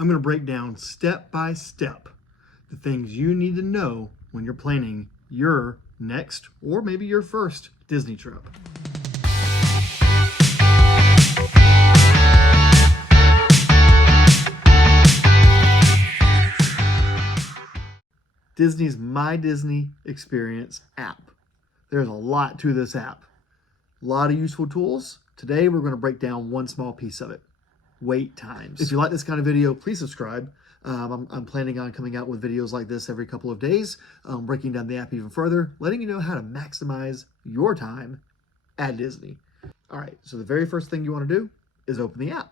I'm going to break down step by step the things you need to know when you're planning your next or maybe your first Disney trip. Disney's My Disney Experience app. There's a lot to this app. A lot of useful tools. Today we're going to break down one small piece of it. Wait times. If you like this kind of video, please subscribe. I'm planning on coming out with videos like this every couple of days, breaking down the app even further, letting you know how to maximize your time at Disney. All right, so the very first thing you want to do is open the app.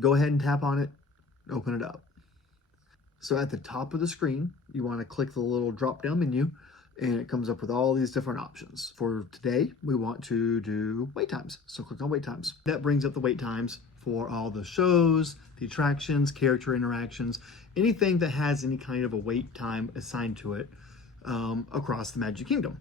Go ahead and tap on it, open it up. So at the top of the screen, you want to click the little drop-down menu, and it comes up with all these different options. For today, we want to do wait times. So click on wait times. That brings up the wait times for all the shows, the attractions, character interactions, anything that has any kind of a wait time assigned to it across the Magic Kingdom.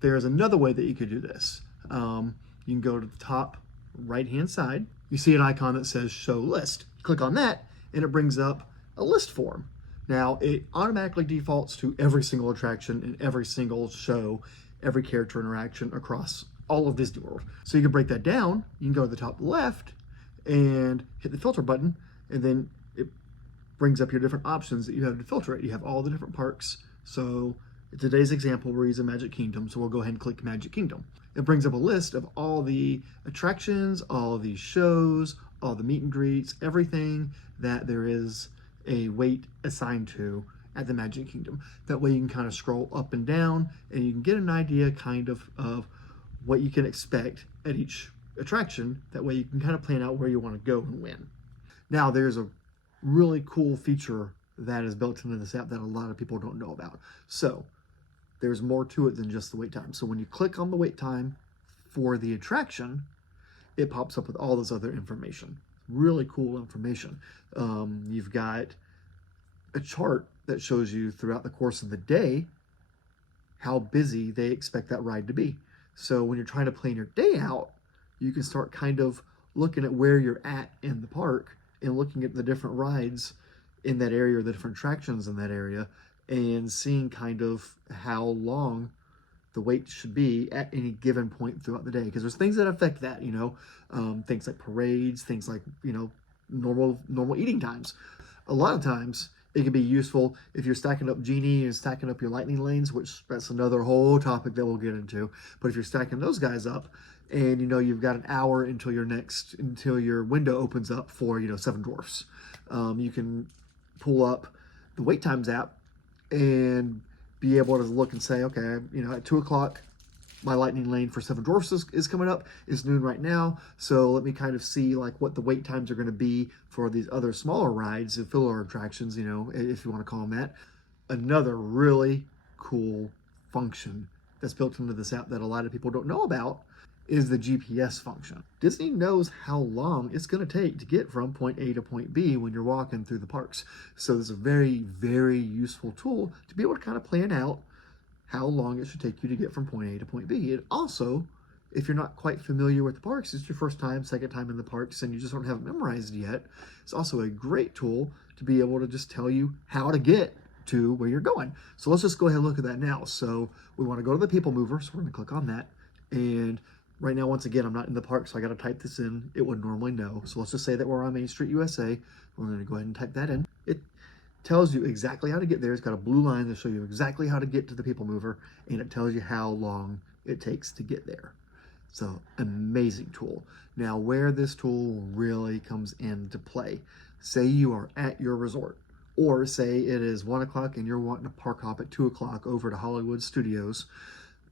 There's another way that you could do this. You can go to the top right-hand side. You see an icon that says Show List. Click on that, and it brings up a list form. Now, it automatically defaults to every single attraction and every single show, every character interaction across all of Disney World. So you can break that down. You can go to the top left and hit the filter button, and then it brings up your different options that you have to filter it. You have all the different parks. So in today's example, we're using Magic Kingdom, so we'll go ahead and click Magic Kingdom. It brings up a list of all the attractions, all the shows, all the meet and greets, everything that there is a wait assigned to at the Magic Kingdom. That way you can kind of scroll up and down, and you can get an idea kind of what you can expect at each attraction. That way you can kind of plan out where you want to go and when. Now, there's a really cool feature that is built into this app that a lot of people don't know about. So there's more to it than just the wait time. So when you click on the wait time for the attraction, it pops up with all this other information. Really cool information. You've got a chart that shows you throughout the course of the day how busy they expect that ride to be. So when you're trying to plan your day out, you can start kind of looking at where you're at in the park and looking at the different rides in that area or the different attractions in that area and seeing kind of how long the wait should be at any given point throughout the day. Because there's things that affect that, things like parades, things like, normal eating times. A lot of times it can be useful if you're stacking up Genie and stacking up your lightning lanes, which that's another whole topic that we'll get into. But if you're stacking those guys up and you've got an hour until your window opens up for, Seven Dwarfs, you can pull up the wait times app and be able to look and say, okay, at 2 o'clock, my lightning lane for Seven Dwarfs is coming up. It's noon right now. So let me kind of see like what the wait times are going to be for these other smaller rides and filler attractions, if you want to call them that. Another really cool function that's built into this app that a lot of people don't know about is the GPS function. Disney knows how long it's going to take to get from point A to point B when you're walking through the parks. So this is a very, very useful tool to be able to kind of plan out how long it should take you to get from point A to point B. And also, if you're not quite familiar with the parks, it's your first time, second time in the parks, and you just don't have it memorized yet, it's also a great tool to be able to just tell you how to get to where you're going. So let's just go ahead and look at that now. So we want to go to the People Mover, so we're going to click on that. And right now, once again, I'm not in the park, so I got to type this in. It would normally know. So let's just say that we're on Main Street, USA. We're going to go ahead and type that in. It tells you exactly how to get there. It's got a blue line to show you exactly how to get to the People Mover, and it tells you how long it takes to get there. So, amazing tool. Now, where this tool really comes into play, say you are at your resort, or say it is 1 o'clock and you're wanting to park hop at 2 o'clock over to Hollywood Studios,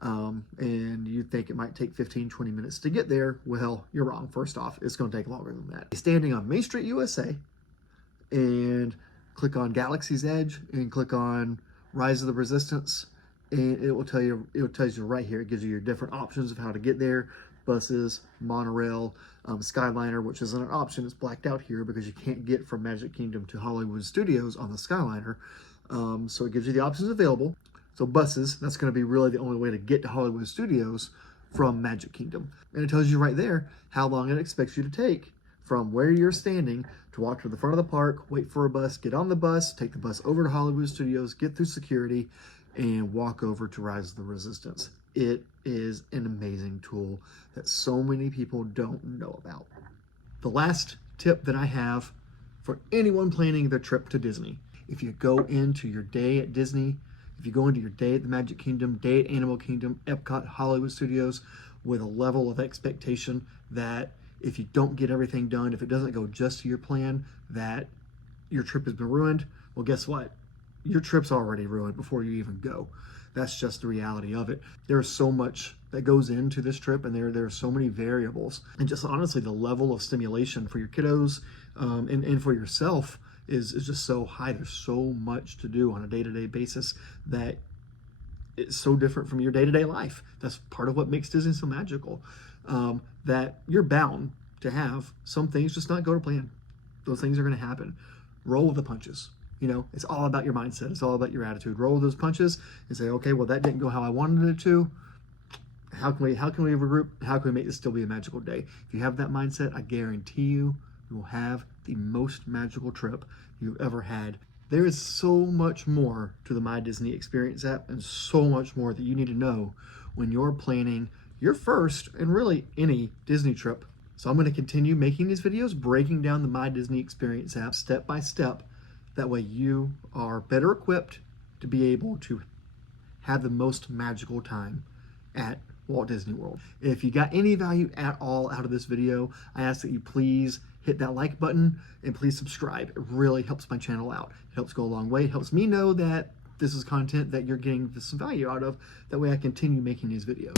and you think it might take 15-20 minutes to get there. Well, you're wrong. First off, it's going to take longer than that. Standing on Main Street, USA, and click on Galaxy's Edge and click on Rise of the Resistance, and it will tell you right here. It gives you your different options of how to get there: buses, monorail, Skyliner, which isn't an option. It's blacked out here because you can't get from Magic Kingdom to Hollywood Studios on the Skyliner. So it gives you the options available. So buses, that's going to be really the only way to get to Hollywood Studios from Magic Kingdom. And it tells you right there how long it expects you to take from where you're standing to walk to the front of the park, wait for a bus, get on the bus, take the bus over to Hollywood Studios, get through security, and walk over to Rise of the Resistance. It is an amazing tool that so many people don't know about. The last tip that I have for anyone planning their trip to Disney: if you go into your day at Disney, if you go into your day at the Magic Kingdom, day at Animal Kingdom, Epcot, Hollywood Studios, with a level of expectation that if you don't get everything done, if it doesn't go just to your plan, that your trip has been ruined, well, guess what? Your trip's already ruined before you even go. That's just the reality of it. There's so much that goes into this trip, and there are so many variables. And just honestly, the level of stimulation for your kiddos and for yourself is just so high. There's so much to do on a day-to-day basis that it's so different from your day-to-day life. That's part of what makes Disney so magical, that you're bound to have some things just not go to plan. Those things are going to happen. Roll with the punches. You know, it's all about your mindset. It's all about your attitude. Roll those punches and say, okay, well, that didn't go how I wanted it to. How can we regroup? How can we make this still be a magical day? If you have that mindset, I guarantee you will have the most magical trip you've ever had. There is so much more to the My Disney Experience app, and so much more that you need to know when you're planning your first and really any Disney trip. So I'm going to continue making these videos, breaking down the My Disney Experience app step by step. That way you are better equipped to be able to have the most magical time at Walt Disney World. If you got any value at all out of this video, I ask that you please hit that like button and please subscribe. It really helps my channel out. It helps go a long way. It helps me know that this is content that you're getting some value out of. That way I continue making these videos.